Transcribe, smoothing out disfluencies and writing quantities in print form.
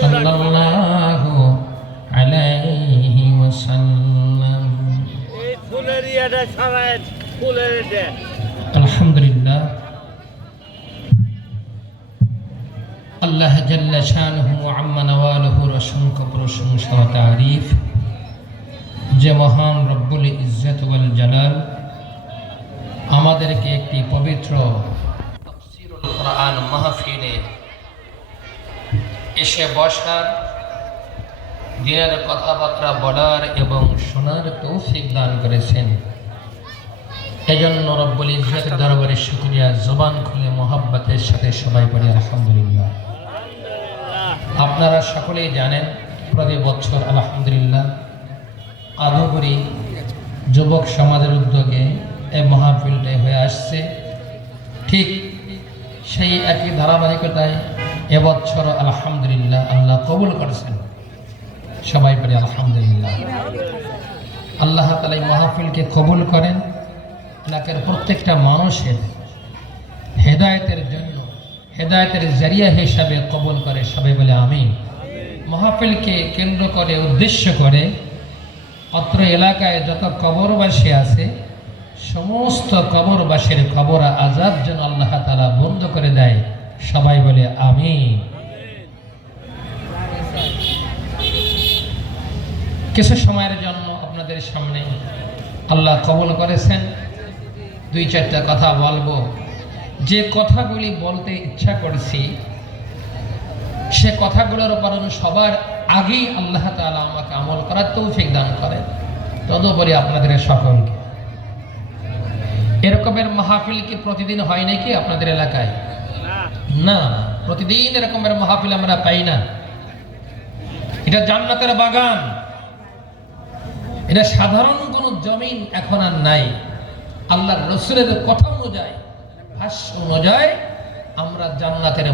সাল্লাল্লাহু আলাইহি ওয়াসাল্লাম। এই ফুলের ইয়াটা সবাই ফুলের এটা আলহামদুলিল্লাহ, আল্লাহ জাল্লা শানুহু ওয়া আম্মা নওয়ালুহুর অসংখ্য প্রশংসা ও তারিফ যে মহান রব্বুল ইজ্জত ওয়াল জালাল আমাদেরকে একটি পবিত্র তাফসীরুল কোরআন মাহফিলে এসে বসার, দিনের কথাবার্তা বলার এবং শোনার তৌফিক দান করেছেন। এজন্য রব্বুল ইজ্জতের দরবারে শুকরিয়া, জবান খুলে মোহাব্বতের সাথে সবাই বলি আলহামদুলিল্লাহ। আপনারা সকলেই জানেন প্রতি বছর আলহামদুলিল্লাহ আদুগুরি যুবক সমাজের উদ্যোগে এই মাহফিলটা হয়ে আসছে। ঠিক সেই একই ধারাবাহিকতায় এবছর আলহামদুলিল্লাহ আল্লাহ কবুল করেছেন। সবাই বলি আলহামদুলিল্লাহ। আল্লাহ তাআলা এই মাহফিলকে কবুল করেন, এলাকার প্রত্যেকটা মানুষের হেদায়েতের জন্য, হেদায়েতের জরিয়া হিসাবে কবুল করে। সবাই বলে আমিন। মাহফিলকে কেন্দ্র করে, উদ্দেশ্য করে অত্র এলাকায় যত কবরবাসী আছে সমস্ত কবরবাসীর কবর আযাব যেন আল্লাহ তাআলা বন্ধ করে দেয়। সবাই বলে আমিন। কিছু সময়ের জন্য আপনাদের সামনে আল্লাহ কবুল করেছেন, দুই চারটা কথা বলবো। যে কথাগুলি বলতে ইচ্ছা করছি সে কথাগুলোর উপর সবার আগেই আল্লাহ তাআলা আমাকে আমল করার তৌফিক দান করেন। তদুপরি আপনাদের সকলকে। এরকমের মাহফিল কি প্রতিদিন হয় নাকি আপনাদের এলাকায়? না, প্রতিদিন এরকমের মাহফিল আমরা পাই না। এটা জান্নাতের বাগান, এটা সাধারণ কোনো জমিন এখন আর নাই। আল্লাহর রাসূলের কথা অনুযায়ী, ভাষ্য অনুযায়ী আমরা জান্নাতের